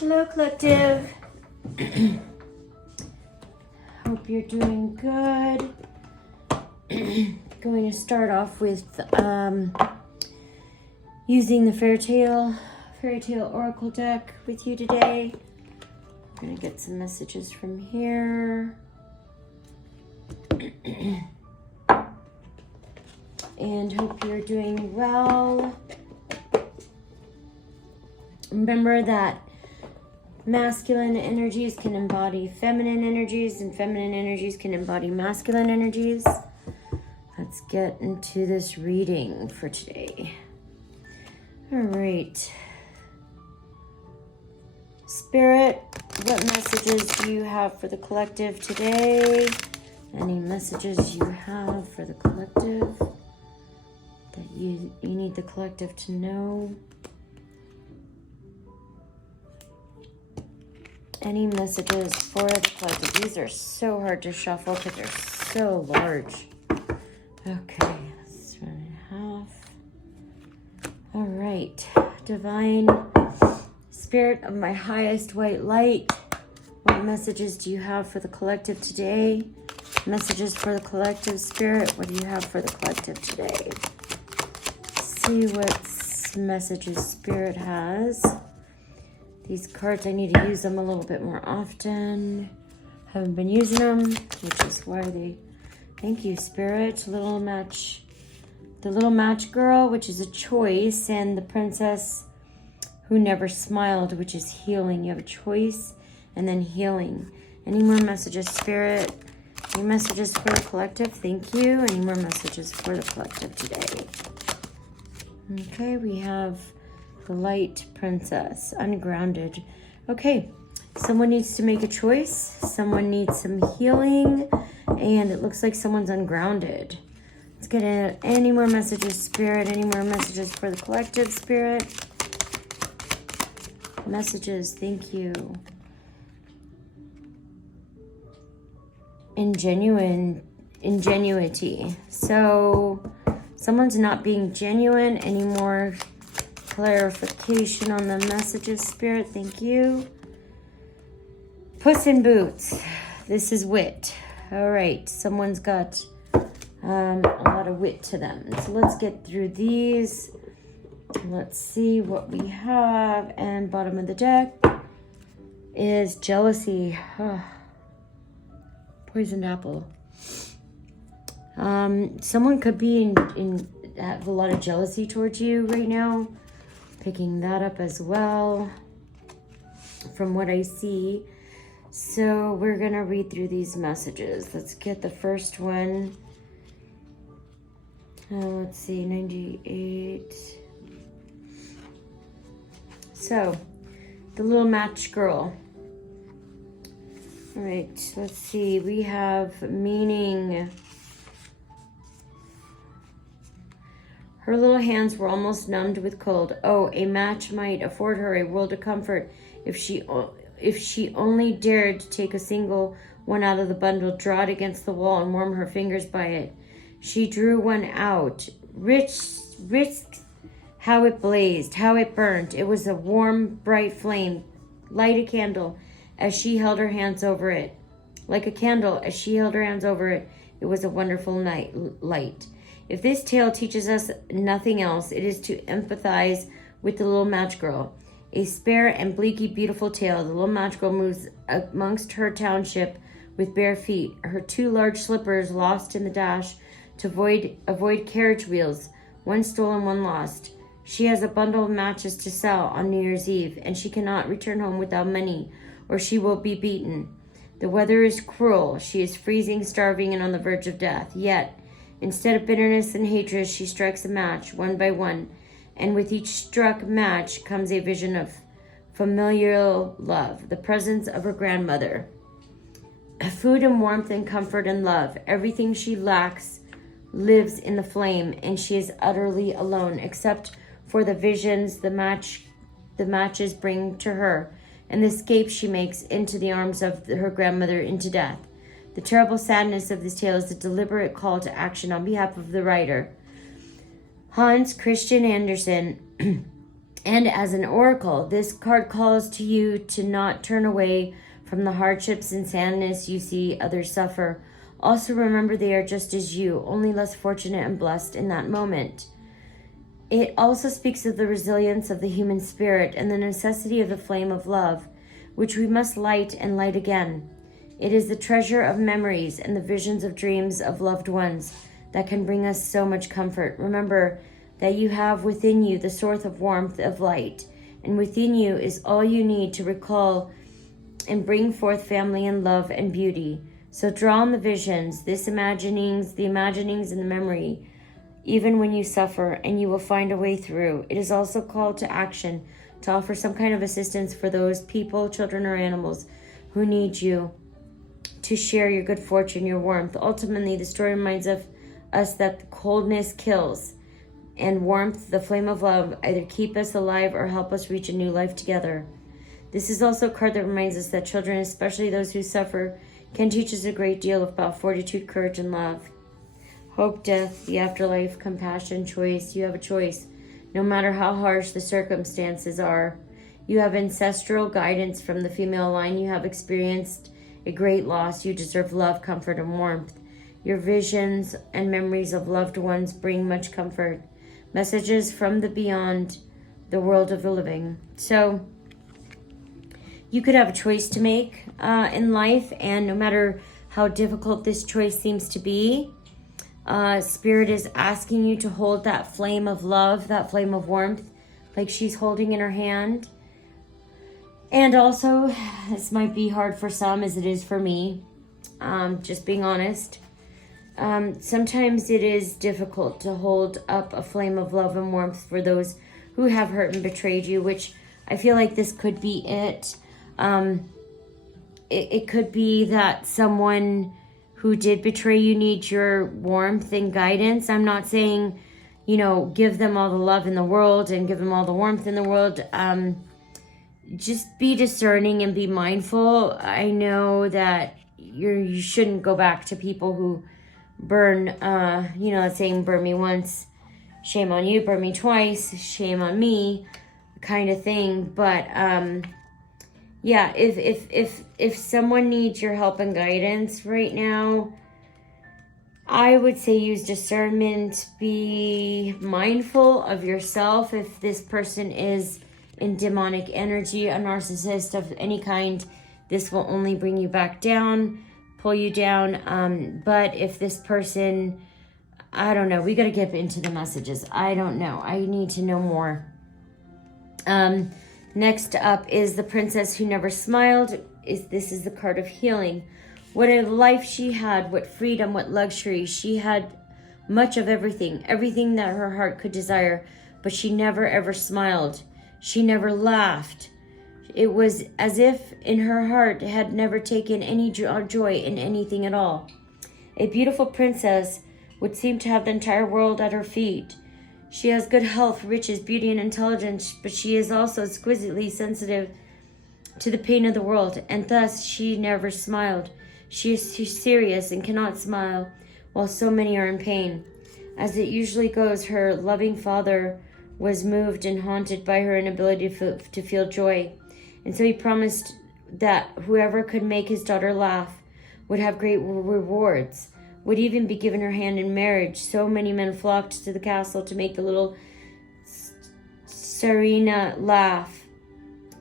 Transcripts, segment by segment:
Hello, collective. Hope you're doing good. Going to start off with using the fairy tale oracle deck with you today. I'm going to get some messages from here. And hope you're doing well. Remember that masculine energies can embody feminine energies, and feminine energies can embody masculine energies. Let's get into this reading for today. All right. Spirit, what messages do you have for the collective today? Any messages you have for the collective that you need the collective to know? Any messages for the collective? These are so hard to shuffle because they're so large. Okay, that's 1.5. All right, divine spirit of my highest white light, what messages do you have for the collective today? Messages for the collective spirit, what do you have for the collective today? See what messages spirit has. These cards, I need to use them a little bit more often. Haven't been using them, which is why they... Thank you, Spirit. The little match girl, which is a choice, and the princess who never smiled, which is healing. You have a choice and then healing. Any more messages, Spirit? Any messages for the collective? Thank you. Any more messages for the collective today? Okay, we have... the light princess, ungrounded. Okay, someone needs to make a choice. Someone needs some healing, and it looks like someone's ungrounded. Let's get any more messages, Spirit. Any more messages for the collective, Spirit? Messages, thank you. Ingenuity. So someone's not being genuine anymore. Clarification on the messages, Spirit. Thank you. Puss in Boots. This is wit. All right. Someone's got a lot of wit to them. So let's get through these. Let's see what we have. And bottom of the deck is jealousy. Poisoned apple. Someone could be have a lot of jealousy towards you right now. Picking that up as well from what I see. So we're going to read through these messages. Let's get the first one. Let's see, 98. So, the little match girl. All right, let's see. We have meaning... Her little hands were almost numbed with cold. Oh, a match might afford her a world of comfort if she only dared to take a single one out of the bundle, draw it against the wall, and warm her fingers by it. She drew one out. Risked how it blazed, how it burnt. It was a warm, bright flame. Light a candle as she held her hands over it. Like a candle as she held her hands over it. It was a wonderful light. If this tale teaches us nothing else, it is to empathize with the little match girl. A spare and bleaky, beautiful tale. The little match girl moves amongst her township with bare feet, her 2 large slippers lost in the dash to avoid carriage wheels, one stolen, one lost. She has a bundle of matches to sell on New Year's Eve, and she cannot return home without money, or she will be beaten. The weather is cruel. She is freezing, starving, and on the verge of death. Yet, instead of bitterness and hatred, she strikes a match, one by one, and with each struck match comes a vision of familial love, the presence of her grandmother. Food and warmth and comfort and love. Everything she lacks lives in the flame, and she is utterly alone, except for the visions the matches bring to her, and the escape she makes into the arms of her grandmother into death. The terrible sadness of this tale is a deliberate call to action on behalf of the writer. Hans Christian Andersen And as an oracle, this card calls to you to not turn away from the hardships and sadness you see others suffer. Also remember they are just as you, only less fortunate and blessed in that moment. It also speaks of the resilience of the human spirit and the necessity of the flame of love, which we must light and light again. It is the treasure of memories and the visions of dreams of loved ones that can bring us so much comfort. Remember that you have within you the source of warmth of light, and within you is all you need to recall and bring forth family and love and beauty. So draw on the visions, the imaginings and the memory, even when you suffer, and you will find a way through. It is also called to action, to offer some kind of assistance for those people, children, or animals who need you to share your good fortune, your warmth. Ultimately, the story reminds us that coldness kills, and warmth, the flame of love, either keep us alive or help us reach a new life together. This is also a card that reminds us that children, especially those who suffer, can teach us a great deal about fortitude, courage, and love. Hope, death, the afterlife, compassion, choice. You have a choice. No matter how harsh the circumstances are, you have ancestral guidance from the female line. You have experienced a great loss. You deserve love, comfort, and warmth. Your visions and memories of loved ones bring much comfort. Messages from the beyond, the world of the living. So you could have a choice to make in life, and no matter how difficult this choice seems to be, Spirit is asking you to hold that flame of love, that flame of warmth, like she's holding in her hand. And also, this might be hard for some as it is for me, just being honest. Sometimes it is difficult to hold up a flame of love and warmth for those who have hurt and betrayed you, which I feel like this could be it. It could be that someone who did betray you needs your warmth and guidance. I'm not saying, give them all the love in the world and give them all the warmth in the world. Just be discerning and be mindful. I know that you shouldn't go back to people who burn, that saying, burn me once, shame on you, burn me twice, shame on me, kind of thing. But yeah, if someone needs your help and guidance right now, I would say use discernment. Be mindful of yourself. If this person is in demonic energy, a narcissist of any kind, this will only bring you back down, pull you down. But if this person, I don't know, we got to get into the messages. I don't know. I need to know more. Next up is the Princess Who Never Smiled. This is the card of healing. What a life she had, what freedom, what luxury. She had much of everything that her heart could desire, but she never ever smiled. She never laughed. It was as if in her heart had never taken any joy in anything at all. A beautiful princess would seem to have the entire world at her feet. She has good health, riches, beauty, and intelligence, but she is also exquisitely sensitive to the pain of the world, and thus she never smiled. She is serious and cannot smile, while so many are in pain. As it usually goes, her loving father was moved and haunted by her inability to feel joy, and so he promised that whoever could make his daughter laugh would have great rewards, would even be given her hand in marriage. So many men flocked to the castle to make the little Serena laugh,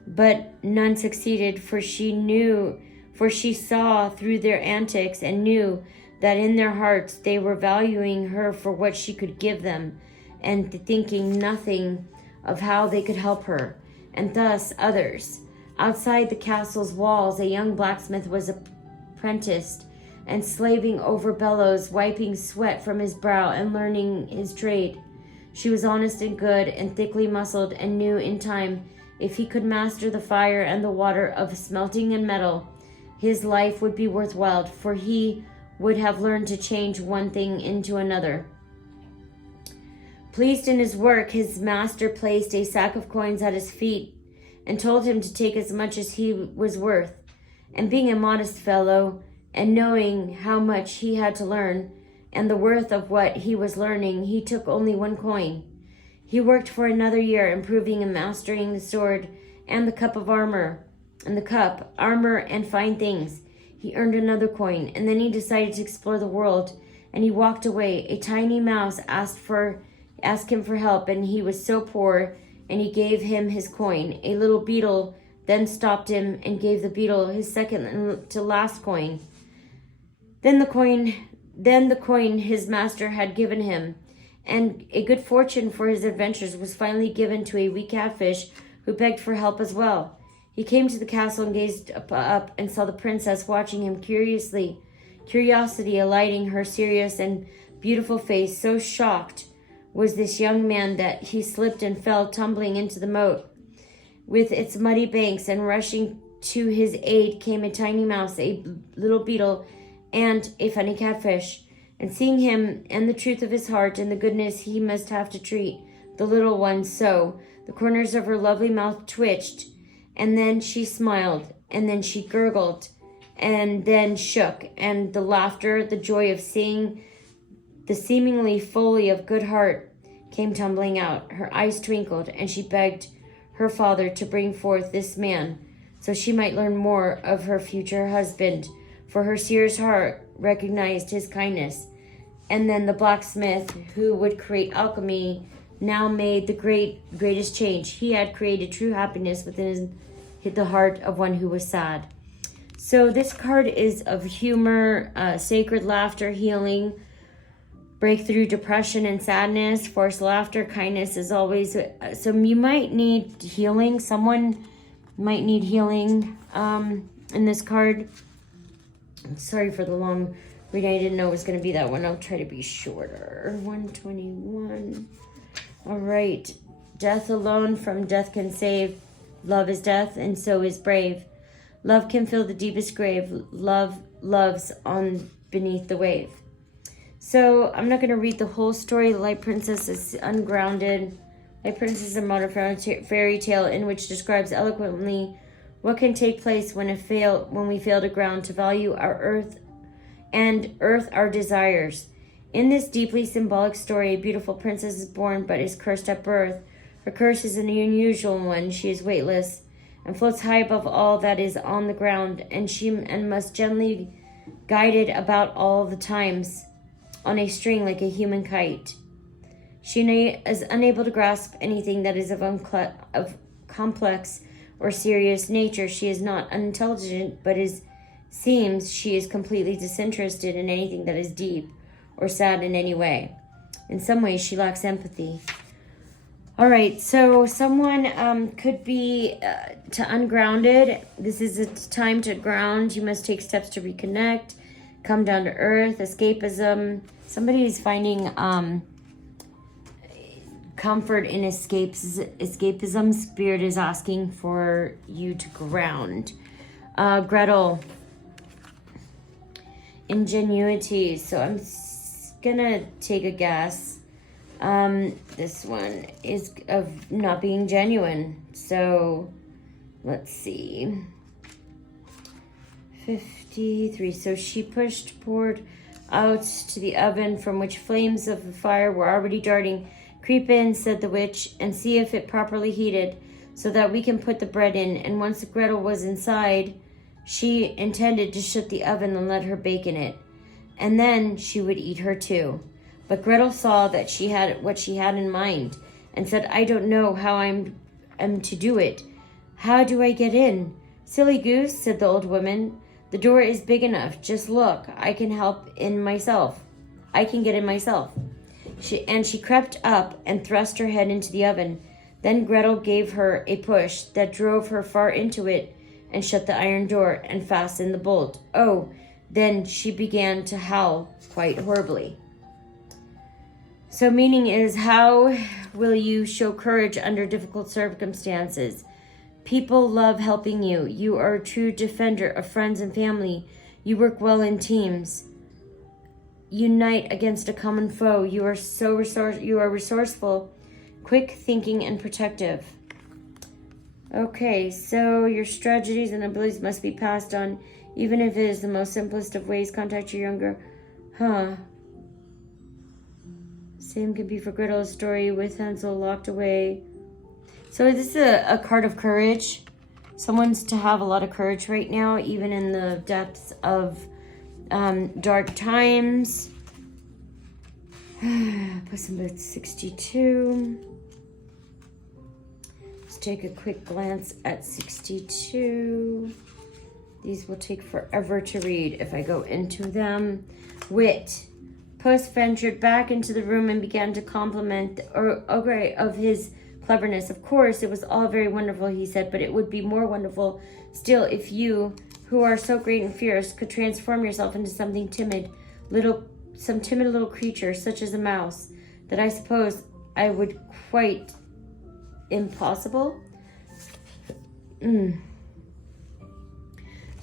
but none succeeded, for she saw through their antics and knew that in their hearts they were valuing her for what she could give them, and thinking nothing of how they could help her, and thus others. Outside the castle's walls, a young blacksmith was apprenticed and slaving over bellows, wiping sweat from his brow and learning his trade. She was honest and good and thickly muscled, and knew in time, if he could master the fire and the water of smelting and metal, his life would be worthwhile, for he would have learned to change one thing into another. Pleased in his work, his master placed a sack of coins at his feet and told him to take as much as he was worth. And being a modest fellow, and knowing how much he had to learn and the worth of what he was learning, he took only one coin. He worked for another year, improving and mastering the sword and the armor and fine things. He earned another coin, and then he decided to explore the world, and he walked away. A tiny mouse asked him for help, and he was so poor, and he gave him his coin. A little beetle then stopped him and gave the beetle his second to last coin. Then the coin his master had given him, and a good fortune for his adventures was finally given to a wee catfish who begged for help as well. He came to the castle and gazed up and saw the princess watching him curiously, curiosity alighting her serious and beautiful face. So shocked was this young man that he slipped and fell tumbling into the moat with its muddy banks, and rushing to his aid came a tiny mouse, a little beetle, and a funny catfish. And seeing him and the truth of his heart and the goodness he must have to treat the little one so, the corners of her lovely mouth twitched, and then she smiled, and then she gurgled, and then shook, and the laughter, the joy of seeing the seemingly folly of good heart came tumbling out. Her eyes twinkled, and she begged her father to bring forth this man so she might learn more of her future husband, for her serious heart recognized his kindness. And then the blacksmith who would create alchemy now made the greatest change. He had created true happiness within the heart of one who was sad. So this card is of humor, sacred laughter, healing, breakthrough, depression, and sadness, forced laughter, kindness is always. So you might need healing. Someone might need healing in this card. Sorry for the long reading. I didn't know it was going to be that one. I'll try to be shorter. 121. All right. Death alone from death can save. Love is death, and so is brave. Love can fill the deepest grave. Love loves on beneath the wave. So I'm not going to read the whole story. The Light Princess is ungrounded. Light Princess is a modern fairy tale in which describes eloquently what can take place when we fail to ground, to value our earth our desires. In this deeply symbolic story, a beautiful princess is born but is cursed at birth. Her curse is an unusual one. She is weightless and floats high above all that is on the ground, and must gently guided about all the times on a string like a human kite. She is unable to grasp anything that is of complex or serious nature. She is not unintelligent, but seems she is completely disinterested in anything that is deep or sad in any way. In some ways, she lacks empathy. All right, so someone could be to ungrounded. This is a time to ground. You must take steps to reconnect, come down to earth, escapism. Somebody is finding comfort in escapism. Spirit is asking for you to ground. Gretel, ingenuity. So I'm gonna take a guess. This one is of not being genuine. So let's see. 53. So she poured out to the oven from which flames of the fire were already darting. Creep in, said the witch, and see if it properly heated, so that we can put the bread in. And once Gretel was inside, she intended to shut the oven and let her bake in it, and then she would eat her too. But Gretel saw that she had what she had in mind, and said, I don't know how I'm to do it. How do I get in? Silly goose, said the old woman. The door is big enough. Just look. I can get in myself. She crept up and thrust her head into the oven. Then Gretel gave her a push that drove her far into it and shut the iron door and fastened the bolt. Oh, then she began to howl quite horribly. So meaning is, how will you show courage under difficult circumstances? People love helping you. You are a true defender of friends and family. You work well in teams. Unite against a common foe. You are resourceful, quick thinking, and protective. Okay, so your strategies and abilities must be passed on, even if it is the most simplest of ways. Contact your younger. Same could be for Gretel's story with Hansel locked away. So this is a card of courage. Someone's to have a lot of courage right now, even in the depths of dark times. Puss in Boots 62. Let's take a quick glance at 62. These will take forever to read if I go into them. Wit. Puss ventured back into the room and began to compliment the ogre of his cleverness. Of course, it was all very wonderful, he said, but it would be more wonderful still if you, who are so great and fierce, could transform yourself into something some timid little creature, such as a mouse, that I suppose I would quite impossible. So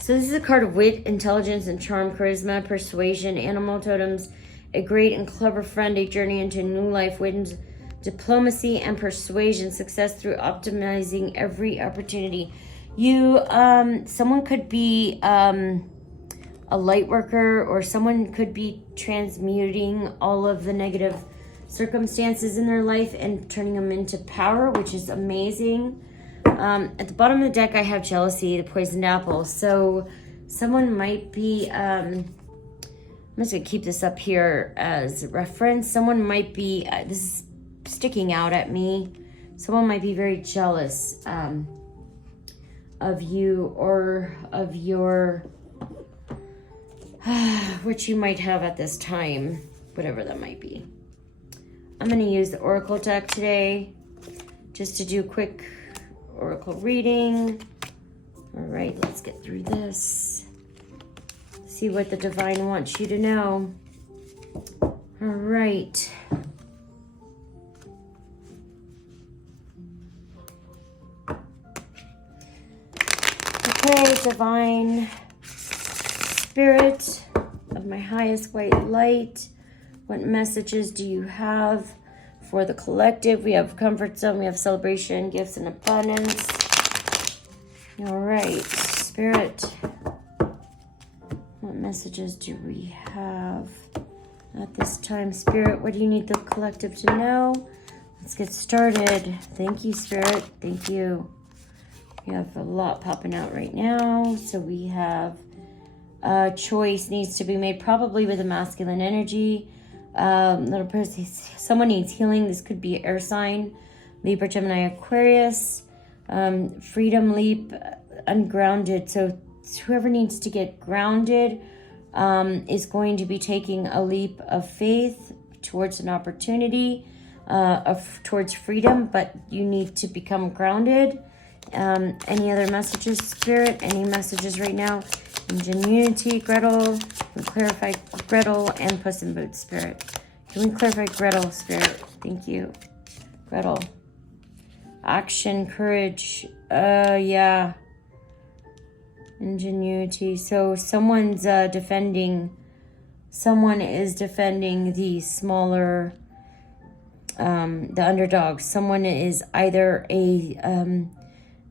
this is a card of wit, intelligence, and charm, charisma, persuasion, animal totems, a great and clever friend, a journey into a new life, wit, diplomacy, and persuasion, success through optimizing every opportunity. You, someone could be a light worker, or someone could be transmuting all of the negative circumstances in their life and turning them into power, which is amazing. At the bottom of the deck, I have jealousy, the poisoned apple. So someone might be, I'm just gonna keep this up here as a reference. Someone might be, this is sticking out at me. Someone might be very jealous of you or of your, what you might have at this time, whatever that might be. I'm gonna use the Oracle deck today just to do a quick Oracle reading. All right, let's get through this. See what the divine wants you to know. All right. Okay, divine spirit of my highest white light, what messages do you have for the collective? We have comfort zone, we have celebration, gifts, and abundance. All right, spirit, what messages do we have at this time? Spirit, what do you need the collective to know? Let's get started. Thank you, spirit. Thank you. We have a lot popping out right now. So we have a choice needs to be made, probably with a masculine energy. Little person, someone needs healing. This could be air sign, Libra, Gemini, Aquarius, freedom leap, ungrounded. So whoever needs to get grounded is going to be taking a leap of faith towards an opportunity, towards freedom, but you need to become grounded. Any other messages, spirit? Any messages right now? Ingenuity, Gretel. We clarify Gretel and Puss in Boots, spirit. Can we clarify Gretel, spirit? Thank you. Gretel. Action, courage. Yeah. Ingenuity. So someone's someone is defending the smaller, the underdog. Someone is either a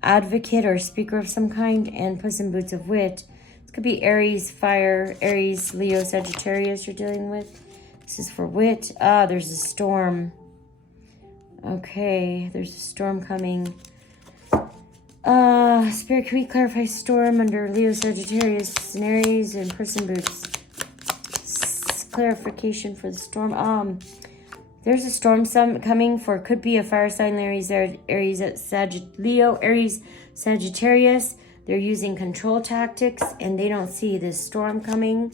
advocate or speaker of some kind, and Puss in Boots of wit. Could be Aries, fire, Aries, Leo, Sagittarius you're dealing with. This is for wit. There's a storm. Okay, there's a storm coming. Spirit, can we clarify storm under Leo, Sagittarius, and Aries, and Puss in Boots? Clarification for the storm. There's a storm coming for, could be a fire sign, Aries, Leo, Aries, Sagittarius. They're using control tactics, and they don't see this storm coming.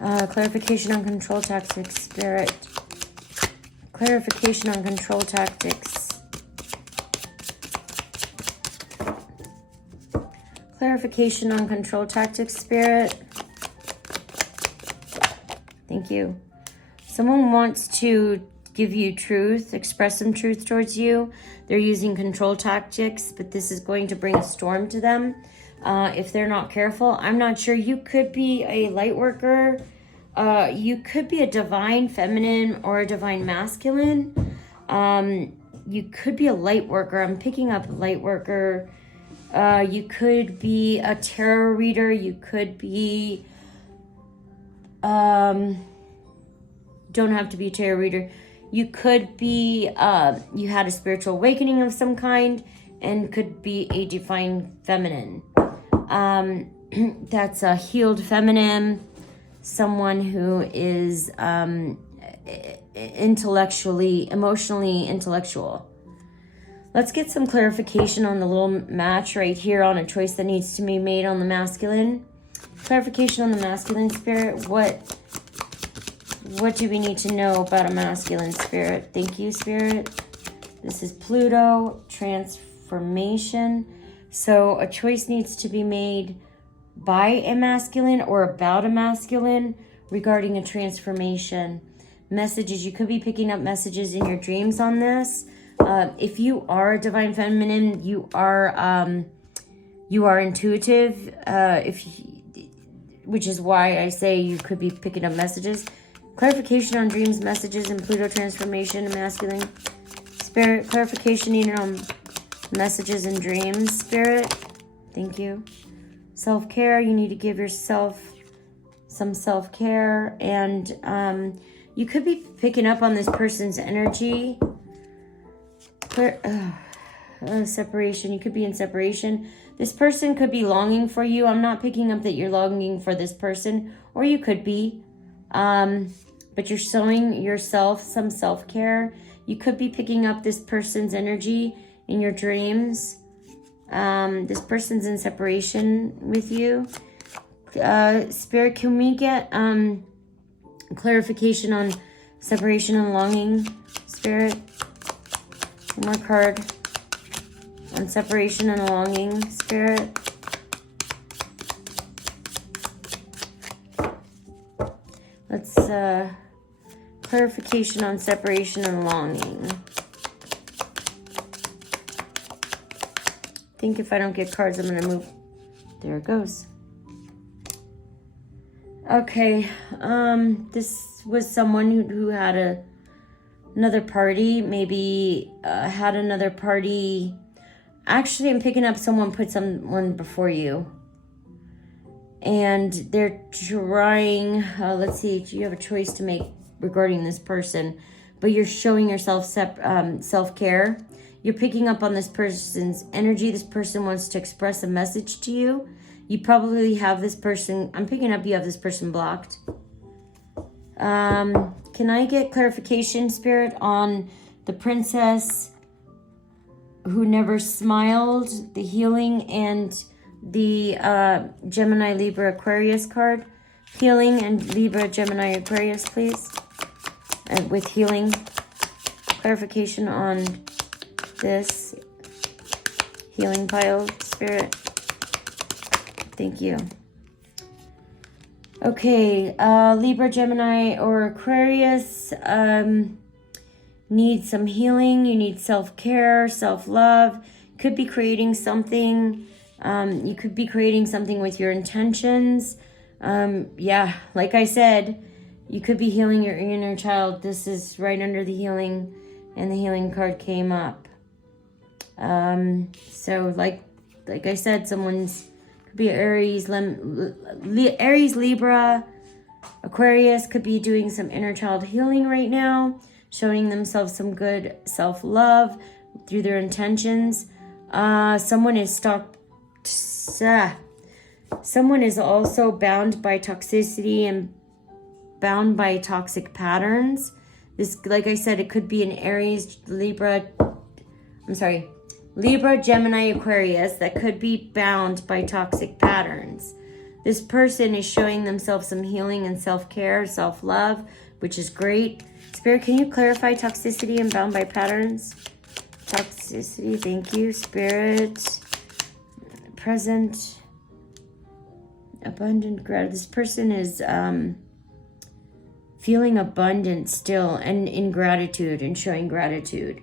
Clarification on control tactics, spirit. Clarification on control tactics. Clarification on control tactics, spirit. Thank you. Someone wants to give you truth, express some truth towards you. They're using control tactics, but this is going to bring a storm to them. If they're not careful, I'm not sure. You could be a light worker. You could be a divine feminine or a divine masculine. You could be a light worker. I'm picking up light worker. You could be a tarot reader. You could be, don't have to be a tarot reader. You could be, you had a spiritual awakening of some kind, and could be a divine feminine. That's a healed feminine, someone who is intellectually, emotionally intellectual. Let's get some clarification on the little match right here on a choice that needs to be made on the masculine. Clarification on the masculine spirit. What do we need to know about a masculine spirit? Thank you, spirit. This is Pluto, transformation. So a choice needs to be made by a masculine or about a masculine regarding a transformation. Messages, you could be picking up messages in your dreams on this. If you are a divine feminine, you are intuitive, which is why I say you could be picking up messages. Clarification on dreams, messages, and Pluto transformation, masculine spirit. Clarification needed on messages and dreams, spirit. Thank you. Self-care, you need to give yourself some self-care, and you could be picking up on this person's energy. Separation, you could be in separation. This person could be longing for you. I'm not picking up that you're longing for this person, or you could be, but you're showing yourself some self-care. You could be picking up this person's energy in your dreams. This person's in separation with you. Spirit, can we get clarification on separation and longing, spirit? One more card on separation and longing, spirit. Let's clarification on separation and longing. I think if I don't get cards, I'm going to move. There it goes. Okay, this was someone who had another party, maybe had another party. Actually, I'm picking up someone put someone before you. And they're trying, let's see, you have a choice to make regarding this person, but you're showing yourself self-care. You're picking up on this person's energy. This person wants to express a message to you. You probably have this person, I'm picking up you have this person blocked. Can I get clarification, spirit, on the princess who never smiled, the healing, and the Gemini, Libra, Aquarius card? Healing and Libra, Gemini, Aquarius, please. And with healing, clarification on this healing pile, spirit. Thank you. Okay, Libra, Gemini, or Aquarius need some healing. You need self-care, self-love. Could be creating something. You could be creating something with your intentions. Yeah, like I said, you could be healing your inner child. This is right under the healing, and the healing card came up. So like I said, someone's could be Aries, Libra, Aquarius could be doing some inner child healing right now, showing themselves some good self-love through their intentions. Someone is someone is also bound by toxicity and bound by toxic patterns. This, like I said, it could be an Aries, Libra, Gemini, Aquarius that could be bound by toxic patterns. This person is showing themselves some healing and self-care, self-love, which is great. Spirit, can you clarify toxicity and bound by patterns? Toxicity, thank you. Spirit, present, abundant gratitude. This person is feeling abundant still and in gratitude and showing gratitude.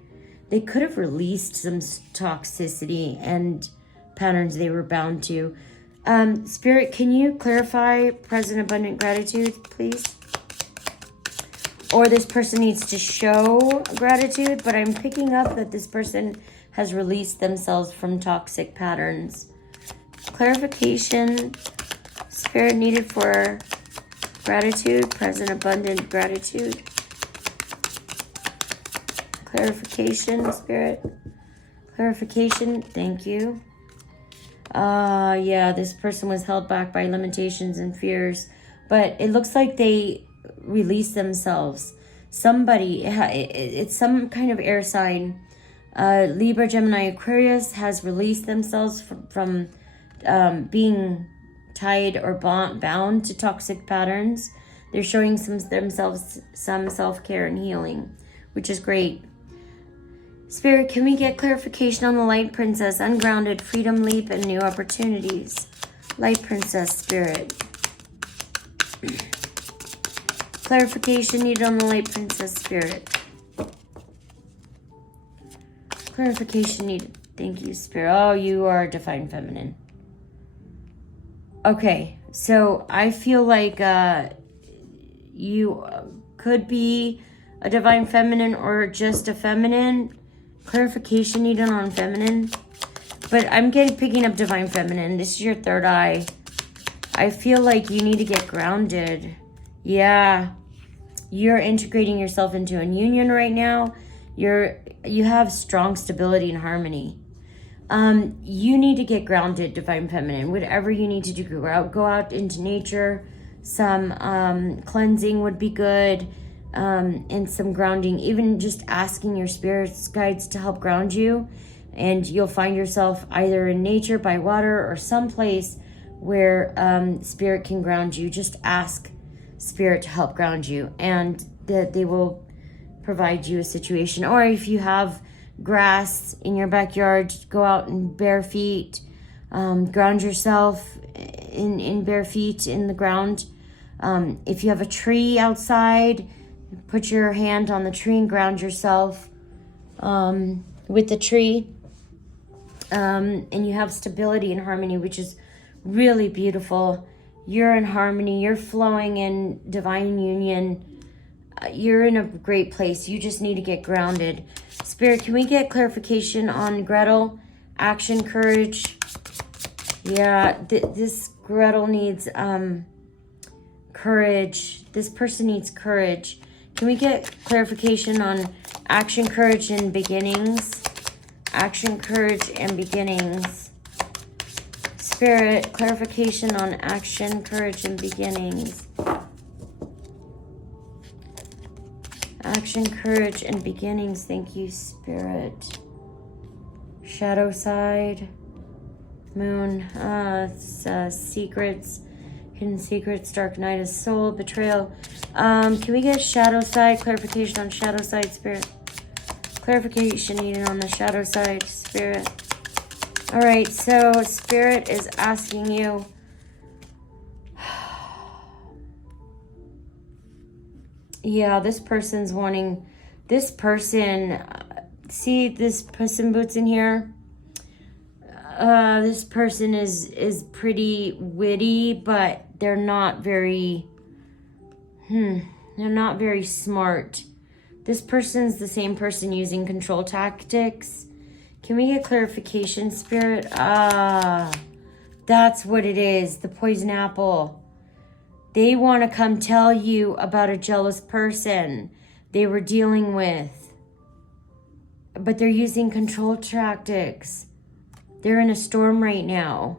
They could have released some toxicity and patterns they were bound to. Spirit, can you clarify present abundant gratitude, please? Or this person needs to show gratitude, but I'm picking up that this person has released themselves from toxic patterns. Clarification, Spirit, needed for gratitude, present abundant gratitude. Clarification, Spirit. Clarification. Thank you. Yeah, this person was held back by limitations and fears, but it looks like they released themselves. Somebody, it's some kind of air sign. Libra, Gemini, Aquarius has released themselves from being tied or bound to toxic patterns. They're showing themselves some self-care and healing, which is great. Spirit, can we get clarification on the Light Princess? Ungrounded, freedom, leap, and new opportunities. Light Princess, Spirit. Clarification needed on the Light Princess, Spirit. Clarification needed. Thank you, Spirit. Oh, you are Divine Feminine. Okay, so I feel like you could be a Divine Feminine or just a feminine. Clarification needed on feminine. But I'm picking up Divine Feminine. This is your third eye. I feel like you need to get grounded. Yeah. You're integrating yourself into a union right now. You have strong stability and harmony. You need to get grounded, Divine Feminine. Whatever you need to do, go out into nature. Some cleansing would be good. And some grounding, even just asking your spirits guides to help ground you, and you'll find yourself either in nature, by water, or someplace where spirit can ground you. Just ask spirit to help ground you, and that they will provide you a situation. Or if you have grass in your backyard, go out in bare feet, ground yourself in bare feet in the ground. If you have a tree outside, put your hand on the tree and ground yourself with the tree. And you have stability and harmony, which is really beautiful. You're in harmony. You're flowing in divine union. You're in a great place. You just need to get grounded. Spirit, can we get clarification on Gretel? Action, courage. Yeah, this Gretel needs courage. This person needs courage. Can we get clarification on action, courage, and beginnings? Action, courage, and beginnings. Spirit, clarification on action, courage, and beginnings. Action, courage, and beginnings. Thank you, Spirit. Shadow side. Moon. Secrets. Hidden secrets, dark night of soul, betrayal. Can we get shadow side, clarification on shadow side, Spirit? Clarification needed on the shadow side, Spirit. All right, so Spirit is asking you. Yeah, this person's wanting, this person, see this person boots in here? This person is pretty witty, but they're not very, they're not very smart. This person's the same person using control tactics. Can we get clarification, Spirit? That's what it is, the poison apple. They want to come tell you about a jealous person they were dealing with. But they're using control tactics. They're in a storm right now.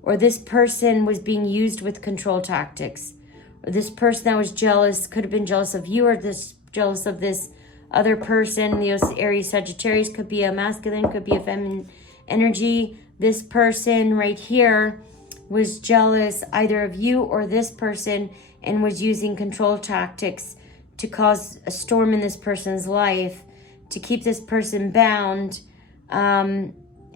Or this person was being used with control tactics. Or this person that was jealous could have been jealous of you, or jealous of this other person. The Aries Sagittarius could be a masculine, could be a feminine energy. This person right here was jealous either of you or this person and was using control tactics to cause a storm in this person's life, to keep this person bound.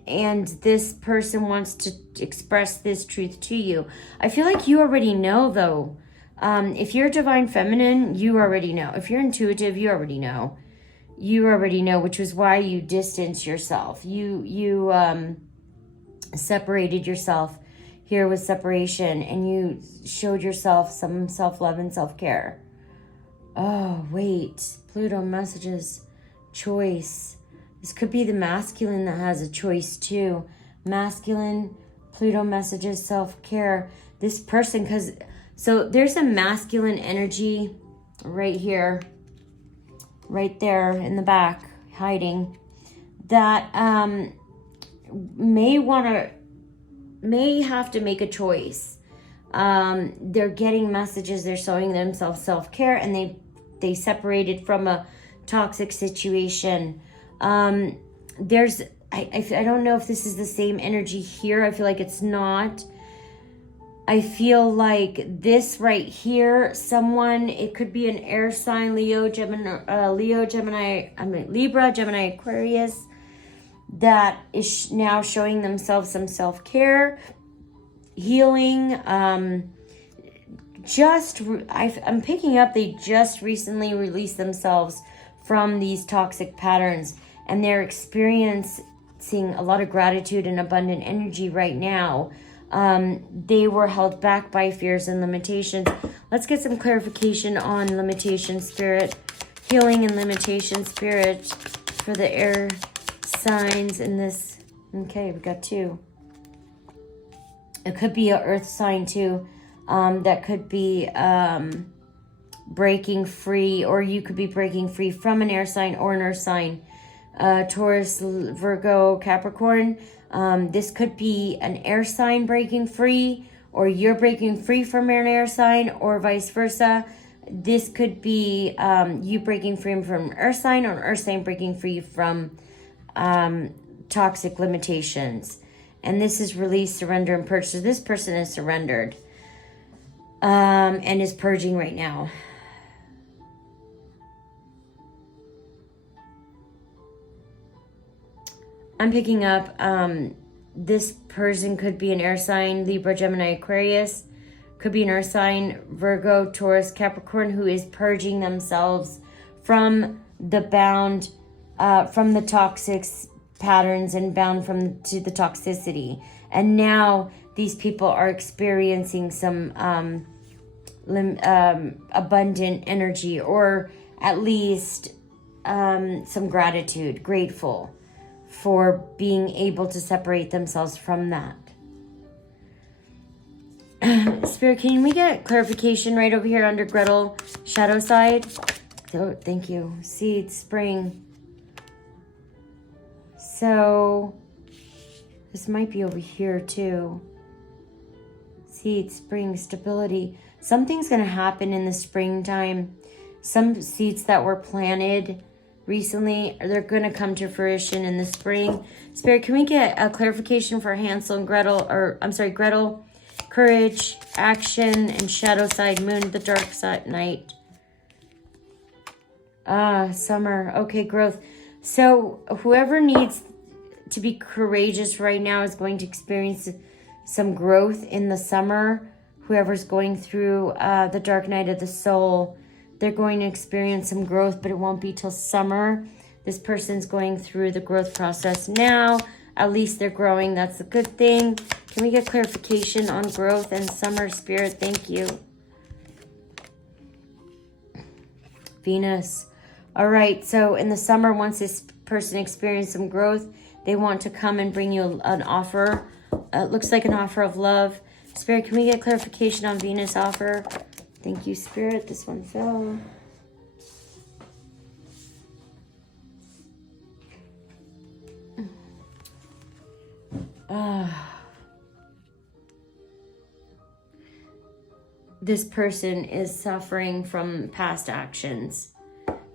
And this person wants to express this truth to you. I feel like you already know, though. If you're Divine Feminine, you already know. If you're intuitive, you already know. You already know, which was why you distanced yourself. You separated yourself here with separation, and you showed yourself some self-love and self-care. Oh, wait. Pluto messages choice. This could be the masculine that has a choice too. Masculine, Pluto messages self-care. This person, so there's a masculine energy right here, right there in the back. hiding, that may have to make a choice. They're getting messages, they're showing themselves self-care, and they separated from a toxic situation. There's, I don't know if this is the same energy here. I feel like it's not. I feel like this right here, someone, it could be an air sign, Libra, Gemini, Aquarius, that is now showing themselves some self-care, healing. I'm picking up, they just recently released themselves from these toxic patterns, and they're experiencing a lot of gratitude and abundant energy right now. They were held back by fears and limitations. Let's get some clarification on limitation spirit, healing and limitation spirit for the air signs in this. Okay, we've got 2. It could be an earth sign too. That could be breaking free, or you could be breaking free from an air sign or an earth sign. Taurus, Virgo, Capricorn. This could be an air sign breaking free, or you're breaking free from an air sign, or vice versa. This could be you breaking free from an earth sign, or an earth sign breaking free from toxic limitations. And this is release, surrender, and purge. So this person is surrendered and is purging right now. I'm picking up this person could be an air sign, Libra, Gemini, Aquarius. Could be an earth sign, Virgo, Taurus, Capricorn, who is purging themselves from the bound, from the toxic patterns and bound to the toxicity. And now these people are experiencing some abundant energy, or at least some gratitude, grateful for being able to separate themselves from that. Spirit, can we get clarification right over here under Gretel, shadow side? Oh, thank you. Seed, spring. So this might be over here too. Seed, spring, stability. Something's going to happen in the springtime. Some seeds that were planted recently, they're going to come to fruition in the spring. Spirit, can we get a clarification for Hansel and Gretel, or I'm sorry, Gretel, courage, action, and shadow side, moon, the dark side, night. Summer. Okay, growth. So whoever needs to be courageous right now is going to experience some growth in the summer. Whoever's going through the dark night of the soul, they're going to experience some growth, but it won't be till summer. This person's going through the growth process now. At least they're growing. That's a good thing. Can we get clarification on growth and summer, Spirit? Thank you. Venus. All right. So in the summer, once this person experiences some growth, they want to come and bring you an offer. It looks like an offer of love. Spirit, can we get clarification on Venus offer? Thank you, Spirit. This one fell. This person is suffering from past actions.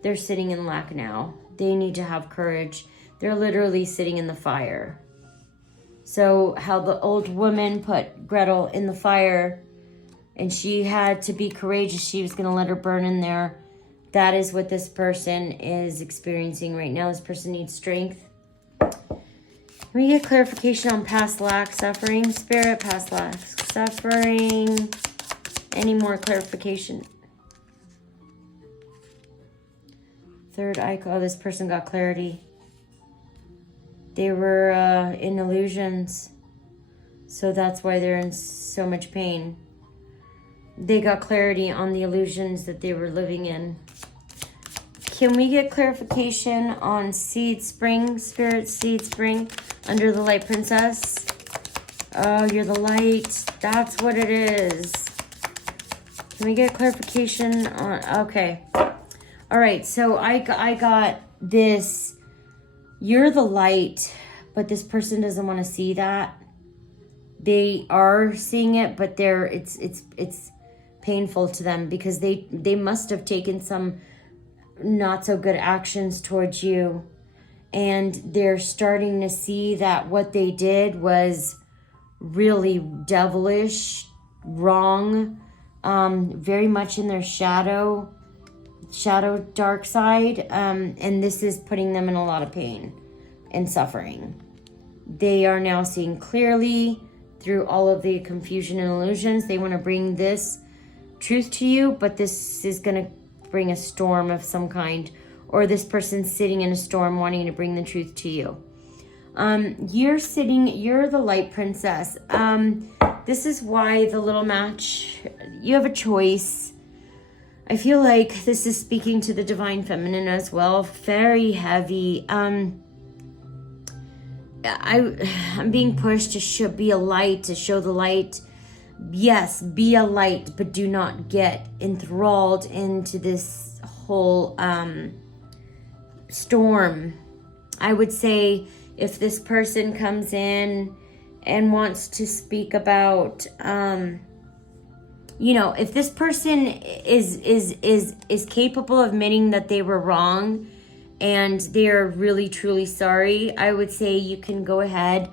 They're sitting in lack now. They need to have courage. They're literally sitting in the fire. So how the old woman put Gretel in the fire and she had to be courageous. She was going to let her burn in there. That is what this person is experiencing right now. This person needs strength. Can we get clarification on past lack, suffering? Spirit, past lack, suffering. Any more clarification? Third eye. Oh, this person got clarity. They were in illusions. So that's why they're in so much pain. They got clarity on the illusions that they were living in. Can we get clarification on seed spring, Spirit, seed spring, under the light princess? Oh, you're the light. That's what it is. Can we get clarification on, okay. All right, so I got this You're the light, but this person doesn't want to see that. They are seeing it, but it's painful to them because they must have taken some not so good actions towards you, and they're starting to see that what they did was really devilish, wrong, very much in their shadow dark side, and this is putting them in a lot of pain and suffering. They are now seeing clearly through all of the confusion and illusions. They want to bring this truth to you, but this is going to bring a storm of some kind, or this person's sitting in a storm wanting to bring the truth to you. You're the light princess. This is why the little match, you have a choice. I feel like this is speaking to the divine feminine as well. Very heavy. I'm being pushed to be a light, to show the light. Yes, be a light, but do not get enthralled into this whole storm. I would say if this person comes in and wants to speak about, if this person is capable of admitting that they were wrong and they're really truly sorry, I would say you can go ahead.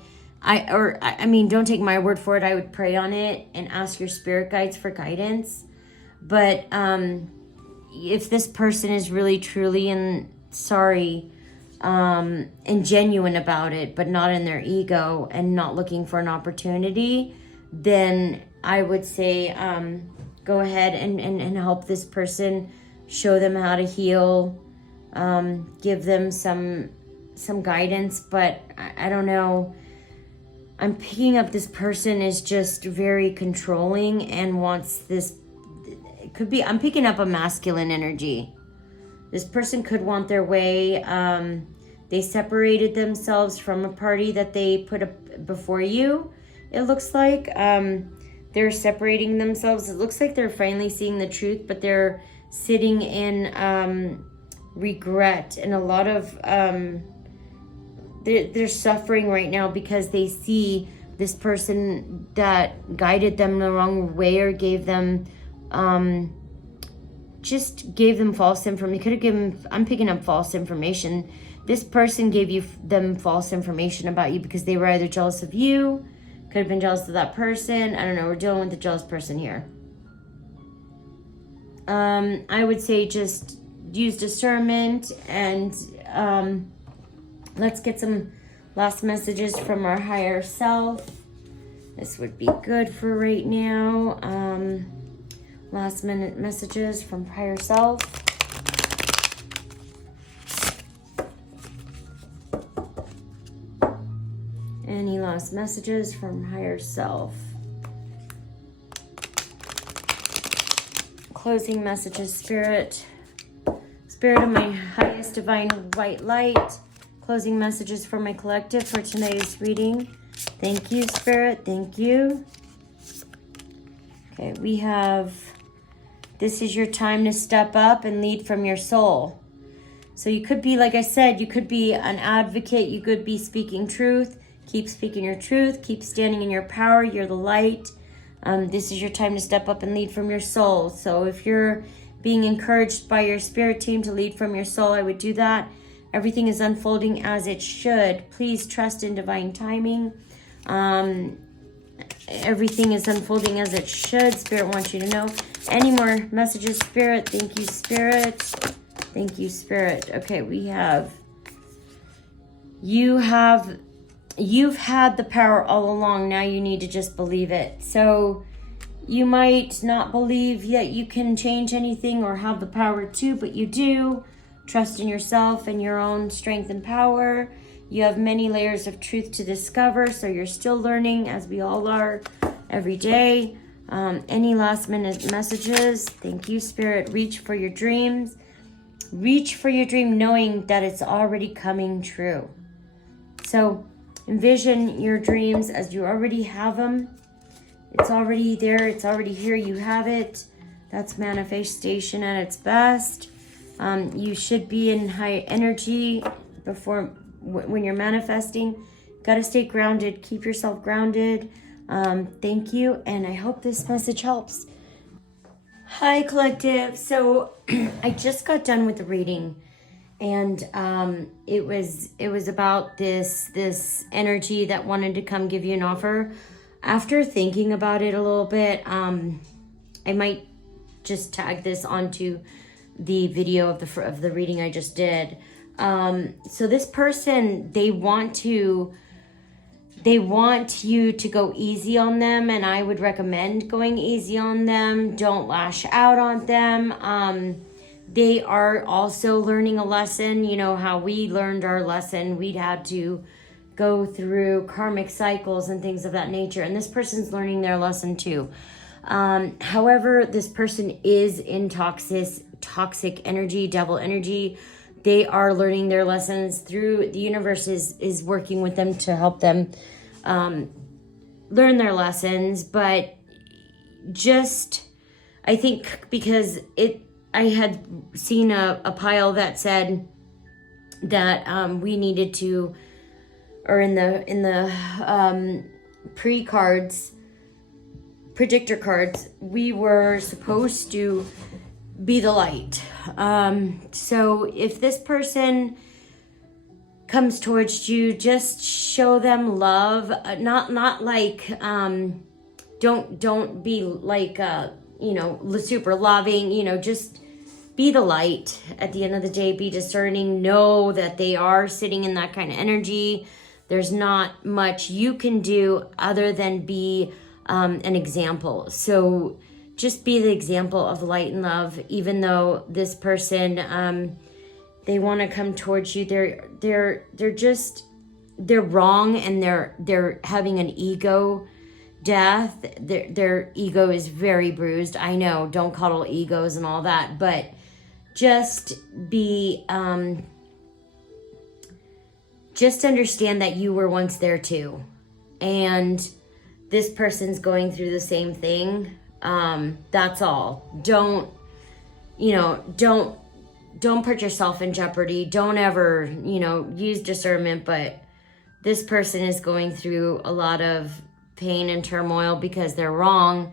Don't take my word for it. I would pray on it and ask your spirit guides for guidance. But if this person is really truly and sorry and genuine about it, but not in their ego and not looking for an opportunity, then I would say go ahead and help this person, show them how to heal, give them some guidance. But I don't know. I'm picking up this person is just very controlling and wants this. It could be, I'm picking up a masculine energy. This person could want their way. They separated themselves from a party that they put before you. It looks like they're separating themselves. It looks like they're finally seeing the truth, but they're sitting in regret and a lot of they're suffering right now because they see this person that guided them the wrong way or gave them false information. I'm picking up false information. This person gave them false information about you because they were either jealous of you, could have been jealous of that person. I don't know. We're dealing with a jealous person here. I would say just use discernment and let's get some last messages from our higher self. This would be good for right now. Last minute messages from higher self. Any last messages from higher self? Closing messages, Spirit. Spirit of my highest divine white light. Closing messages for my collective for today's reading. Thank you, Spirit. Thank you. Okay, we have, this is your time to step up and lead from your soul. So you could be, like I said, you could be an advocate. You could be speaking truth. Keep speaking your truth. Keep standing in your power. You're the light. This is your time to step up and lead from your soul. So if you're being encouraged by your spirit team to lead from your soul, I would do that. Everything is unfolding as it should. Please trust in divine timing. Everything is unfolding as it should. Spirit wants you to know. Any more messages, Spirit? Thank you, Spirit. Thank you, Spirit. Okay, we have, you've had the power all along. Now you need to just believe it. So you might not believe that you can change anything or have the power to, but you do. Trust in yourself and your own strength and power. You have many layers of truth to discover, so you're still learning, as we all are, every day. Any last minute messages? Thank you, Spirit. Reach for your dreams. Reach for your dream knowing that it's already coming true. So envision your dreams as you already have them. It's already there. It's already here. You have it. That's manifestation at its best. You should be in high energy when you're manifesting, got to stay grounded. Keep yourself grounded. Thank you, and I hope this message helps. Hi, collective. So I just got done with the reading, and it was about this energy that wanted to come give you an offer. After thinking about it a little bit, I might just tag this onto the video of the reading I just did. So this person, they want you to go easy on them, and I would recommend going easy on them. Don't lash out on them. They are also learning a lesson. You know how we learned our lesson. We'd had to go through karmic cycles and things of that nature, and this person's learning their lesson too. However, this person is in toxic energy, devil energy. They are learning their lessons. Through the universe is working with them to help them learn their lessons. But just, I think because I had seen a pile that said that we needed to, or in the pre-cards, predictor cards, we were supposed to be the light. So if this person comes towards you, just show them love. Not like don't be like super loving. Just be the light. At the end of the day, be discerning. Know that they are sitting in that kind of energy. There's not much you can do other than be an example. So just be the example of light and love. Even though this person, they want to come towards you, they're wrong, and they're having an ego death. Their ego is very bruised. I know, don't cuddle egos and all that, but just be just understand that you were once there too, and this person's going through the same thing. That's all. Don't put yourself in jeopardy. Don't ever, use discernment, but this person is going through a lot of pain and turmoil because they're wrong.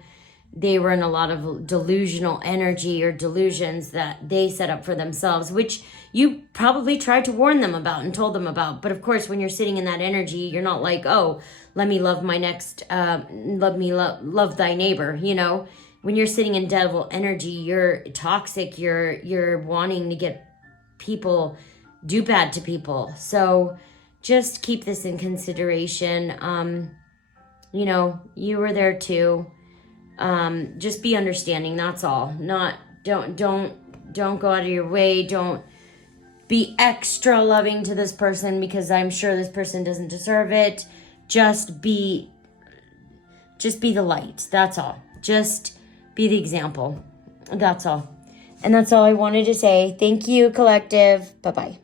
They were in a lot of delusional energy or delusions that they set up for themselves, which you probably tried to warn them about and told them about. But of course, when you're sitting in that energy, you're not like, oh, let me love my next, love thy neighbor. When you're sitting in devil energy, you're toxic. You're wanting to get people, do bad to people. So just keep this in consideration. You were there too. Just be understanding. That's all. Don't go out of your way. Don't be extra loving to this person because I'm sure this person doesn't deserve it. Just be the light. That's all. Just be the example. That's all. And that's all I wanted to say. Thank you, collective. Bye-bye.